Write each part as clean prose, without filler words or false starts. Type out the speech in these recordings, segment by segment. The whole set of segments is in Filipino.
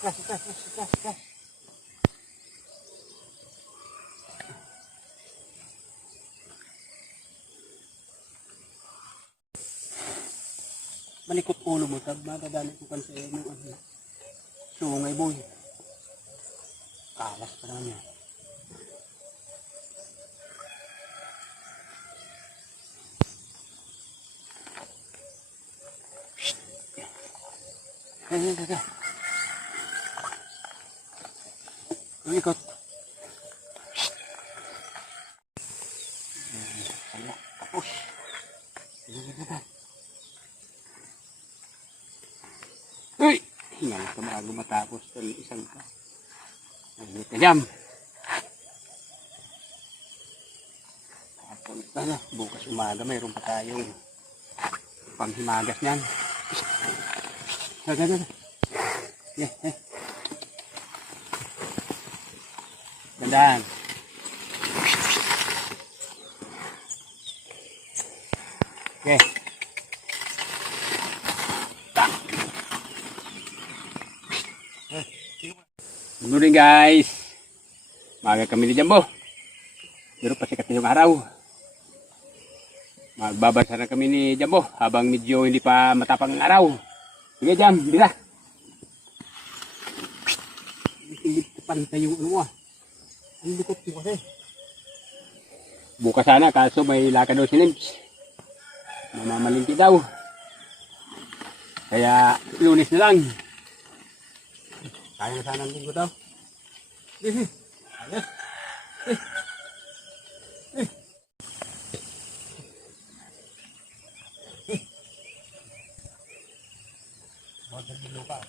Malikot ulo mo, tag madadali ko kan sa inyo. Sungay boy. Kalas pa naman yan. Kaya. Malikot. Tapos. Uy! Hingal ka bago matapos ng isang ka. Ay, kajam. Tapos bukas umaga mayroon pa tayong panghimagas niyan. Gandaan. Okay. Good morning guys. Maga kami ni Jambo. Pero pasikat na yung araw. Magbabasa na kami ni Jambo habang medyo hindi pa matapang ang araw. Sige Jam, bila. Hindi pantay yung ano ah. Ang likot ko kasi. Bukas sana kaso may lakad daw si Lims. Mamamalingki daw. Kaya Lunes na lang. Kaya na sana ang linggo daw. Ayos. Modern dilo pa.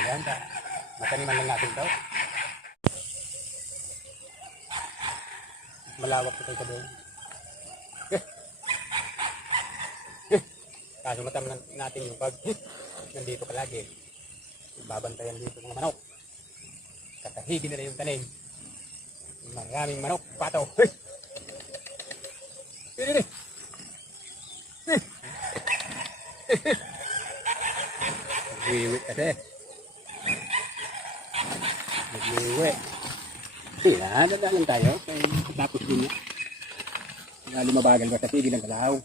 Ayan ta. Mataniman lang natin daw. Malawak ito sa doon. Kaso matamnan natin yung pag nandito ka lagi. Babantayan dito mga manok. Katahigin nila yung tanim. Maraming manok, pato. Dili. Nagwiwi kasi. Nagwiwi. Sila, dadaan tayo. Tapos din niya. Lalo mabagal ba sa tigil ng kalaw.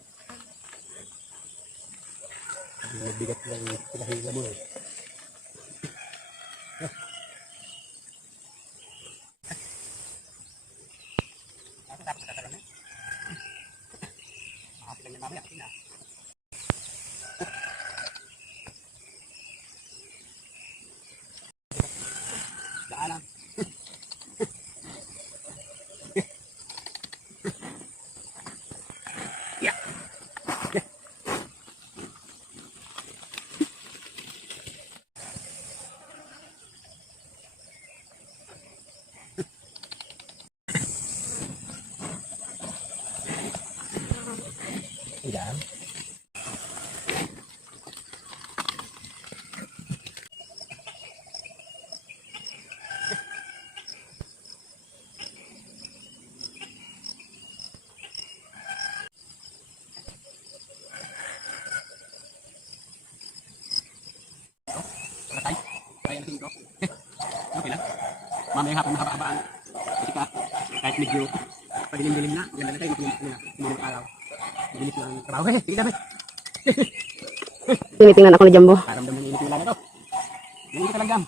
Mabigat lang sa hila mo eh. Daanan. Yeah. Yan. Kaya natin ito. Okay lang. Mamaya hapon mahaba-habaan. Kasi kahit medyo padilim-dilim na, ganda na tayo magmulong araw. Dilis lang ang trabaho. Sige dami. Tinitingnan ako ni Jambo. Karamdam ng init yung laga to. Init ka lang Jam.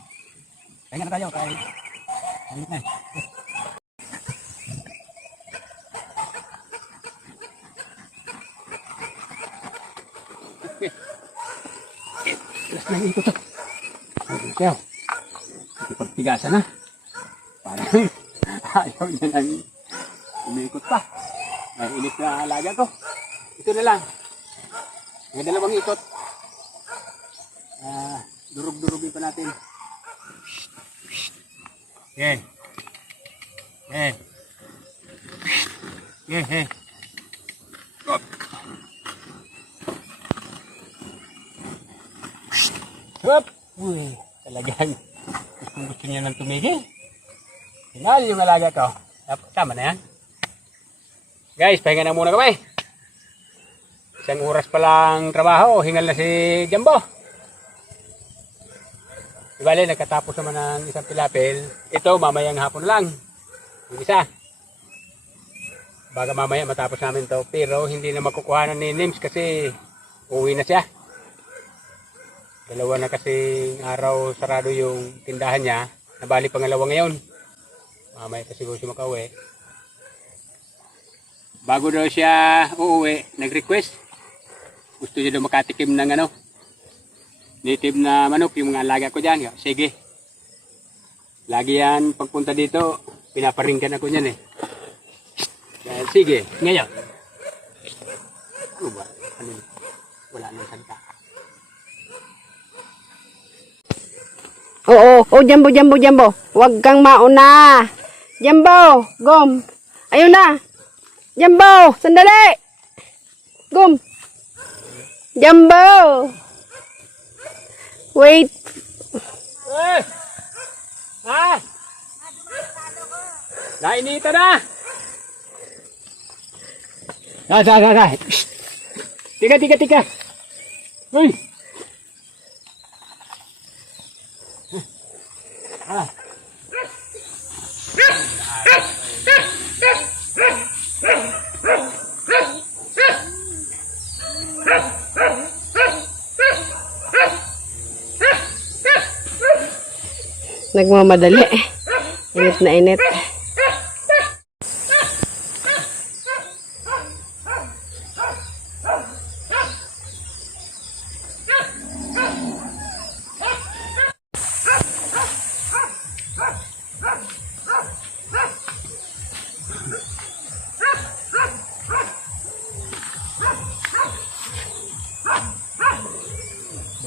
Kaya na tayo. Kaya init na eh. Alas na yung ito to. Kaya, ipagpigasan na. Parang ayaw niya nang umikot pa. May init na alaga ko. Ito na lang. May dalawang ikot. Durug-durugin pa natin. Yan. Yan. Yan. Hop. Hop. Uy, talagang gusto niya nang tumigil. Hinali yung alaga ko. Tama na yan. Guys, pahinga na muna kami. Isang oras pa lang trabaho. Hingal na si Jumbo. Ibali, nagkatapos naman ng isang pilapil. Ito, mamayang hapon lang. Yung isa. Baga mamaya matapos namin to. Pero hindi na makukuhanan ni Nims kasi uwi na siya. Dalawa na kasing araw sarado yung tindahan niya. Nabali pangalawa ngayon. Mamaya pa siguro siya makauwi. Bago daw siya uuwi, nag-request. Gusto niya daw makatikim ng native na manok, yung mga alaga ko dyan. Sige. Lagi yan, pagpunta dito, pinaparinggan ako niyan eh. Kaya, sige, ngayon. Ano ba? Ano? Wala nang salita. Oo, Jumbo. Huwag kang mauna. Jumbo, gom. Ayun na. Jumbo, sandali. Gom. Jumbo. Wait. Eh! Ha? Nainita na! Tika. Uy! Ah. Nagmamadali. Init na init.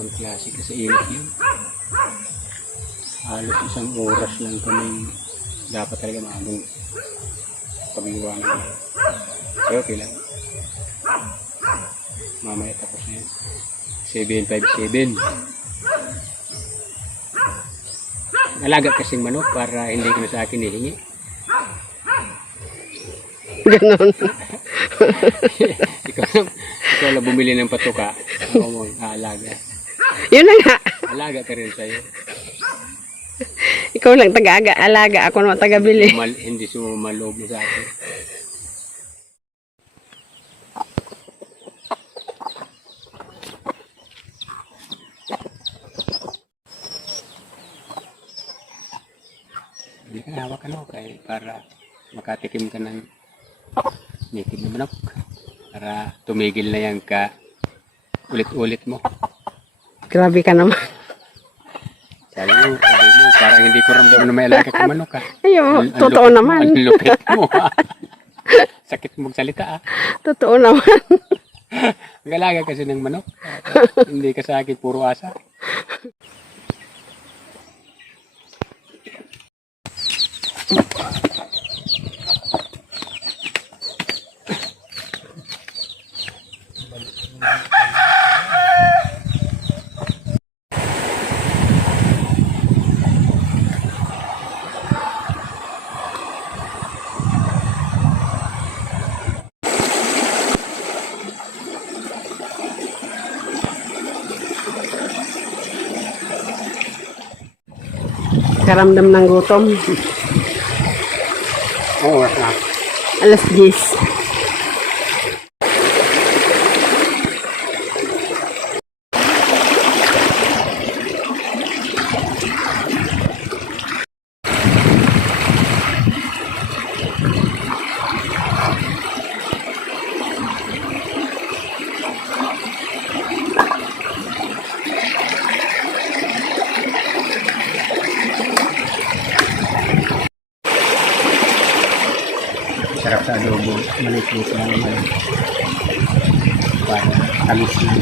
Ang klase kasi init yun. Halos isang oras lang kami dapat talaga maabong pag-iwangan. So okay lang. Mamaya tapos na yun. 757. Alaga kasing manok para hindi ko na sa akin hihingi. Ganon. ikaw lang bumili ng patuka. Ako mo, aalaga. Yun na nga. Alaga ka rin sa'yo. Ikaw lang taga-alaga. Ako naman taga-bili. Hindi sumaloob mo sa akin. Hindi ka hawak para makatikim ka ng native na manok. Para tumigil na yan ka ulit-ulit mo. Grabe ka naman. Sabi mo, parang hindi ko ramdam na may alaga ka manok ha. Ayun, totoo naman. Ang lupit mo ha. Sakit mong salita ha. Totoo naman. Mag-alaga kasi ng manok. Hindi ka sa akin puro asa. Karamdam ng gutom. Oo, na. Alas 10. Sarap sa adobo. Maliit-liit lang naman. Para tamis na.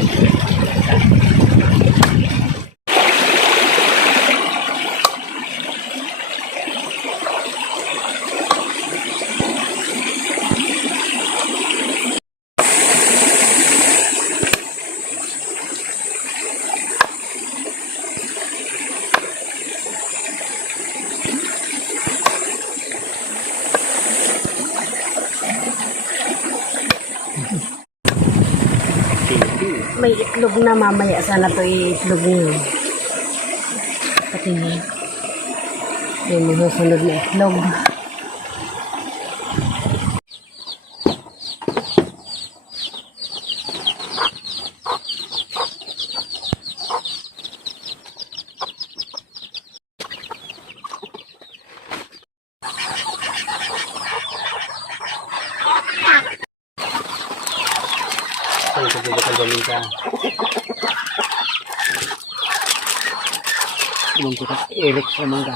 May itlog na mamaya. Sana to itlog niyo. Patingin. May susunod na itlog. Ay, sabi ka galing ka. Ibang kita, Eric naman ka.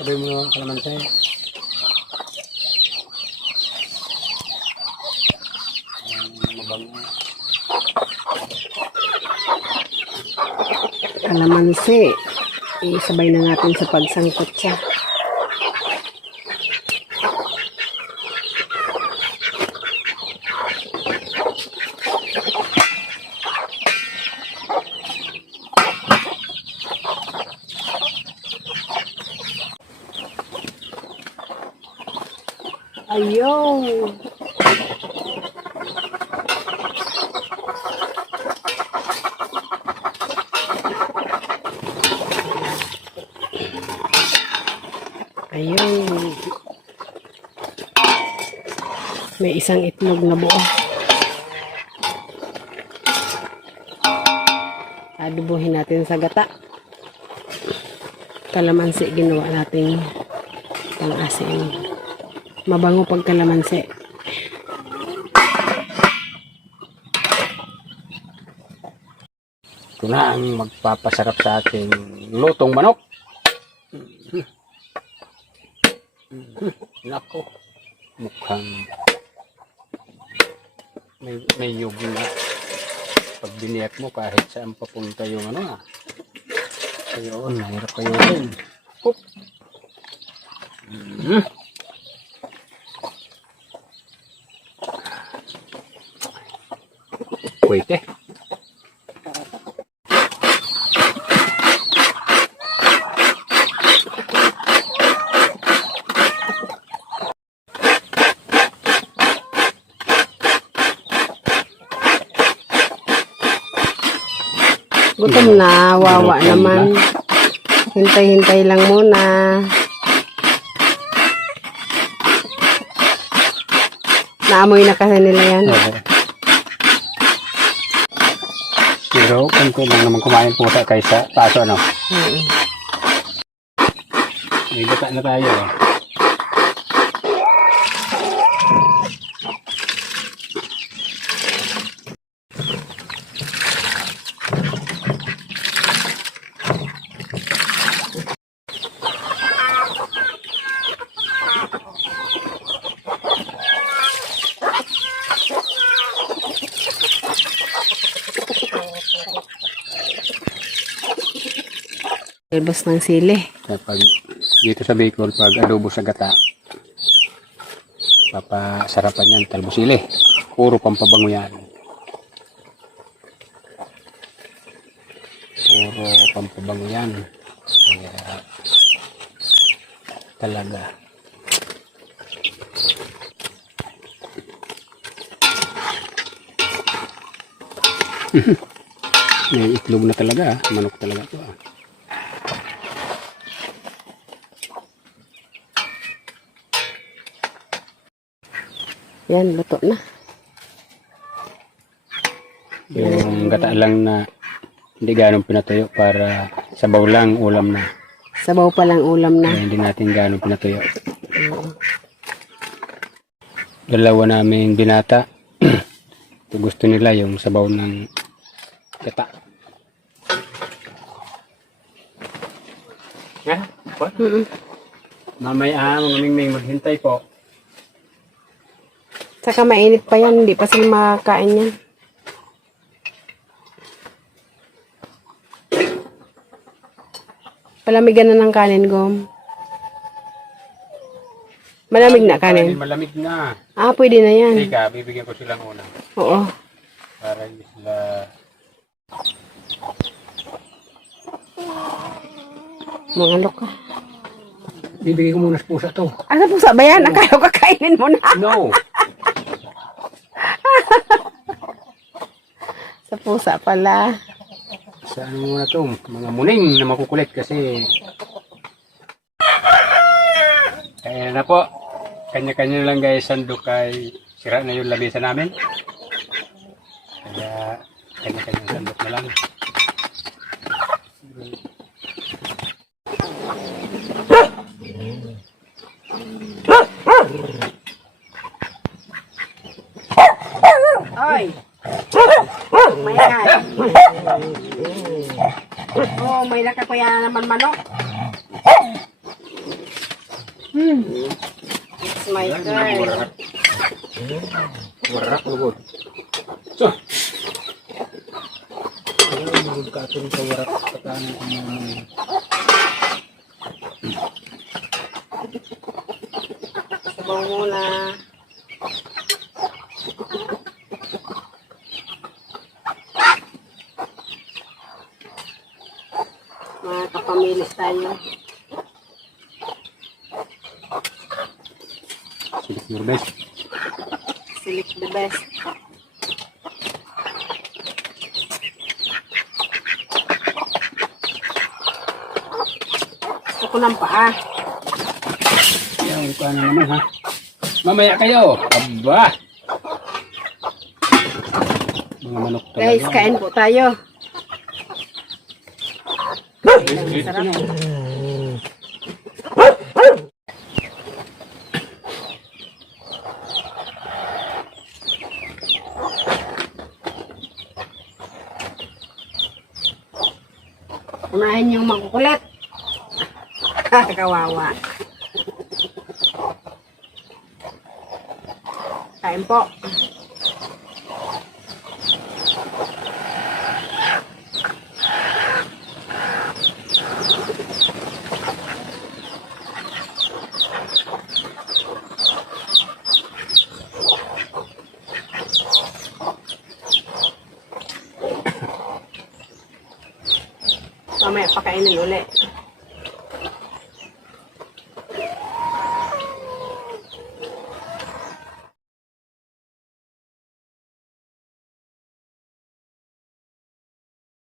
Sabi mo naman kalamansi. Mabango. Kalamansi. Isabay na natin sa pagsangkot siya. Ayun. Ayun. May isang itlog na buo. Adubuhin natin sa gata. Kalamansi ginawa natin pang asin. Mabango pag kalamansi. Ito na ang magpapasarap sa ating lutong manok. Nako. Mukhang may yug na. Pag biniyak mo kahit saan papunta yung ano ah. Ayun, mahirap kayo rin. Hop. Pwede. Gutom na, wawa naman. Hintay-hintay lang muna. Naamoy na kasi nila yan. Pero kunti lang naman kumain pusa kaysa taso ano. May gata na tayo eh. Talbos ng sili. Kapag dito sa Bicol, pag adobo sa gata, papasarapan yan, talbosili. Puro pampabango yan. Puro pampabango yan. Kaya talaga. May itlog na talaga, manok talaga ito. Yan, luto na. Yung gata lang na hindi ganong pinatuyo para sabaw lang, ulam na. Sabaw pa lang ulam na. Kaya hindi natin ganong pinatuyo. Dalawa naming binata. Ito gusto nila yung sabaw ng gata. Yeah, what? Mamaya mga mingming maghintay po. Saka mainit pa yan, hindi pa sila makakain yan. Palamigan na ng kanin, Gom. Malamig na kanin. Malamig na. Ah, pwede na yan. Teka, bibigyan ko silang una. Oo. Para hindi sila... Mga alok ka. Bibigyan ko muna sa pusa to. Asa pusa ba yan? Akala ko kakainin mo na. No! Sa pusa pala. Sa ano muna to? Mga muning na makukulit kasi... Kaya na po. Kanya-kanya lang guys, sandok kay sira na yung lamesa namin. Kaya kanya-kanya sandok na lang. Oy! Mayan. Oh, may nakakuya naman manok. It's my turn. Warak lugod. So. Ayaw lugod ka ito sa warak sa kanan ko naman. Sabaw muna. Mga kapamilis tayo. Silik your best. Select the best. Gusto ko ng paa. Ayaw ka na naman ha. Mamaya kayo. Aba. Mga manok talaga. Guys, kain po tayo. Sarap. Unahin yung makukulit. Kawawa. Kain po. Mamaya pakainin ulit.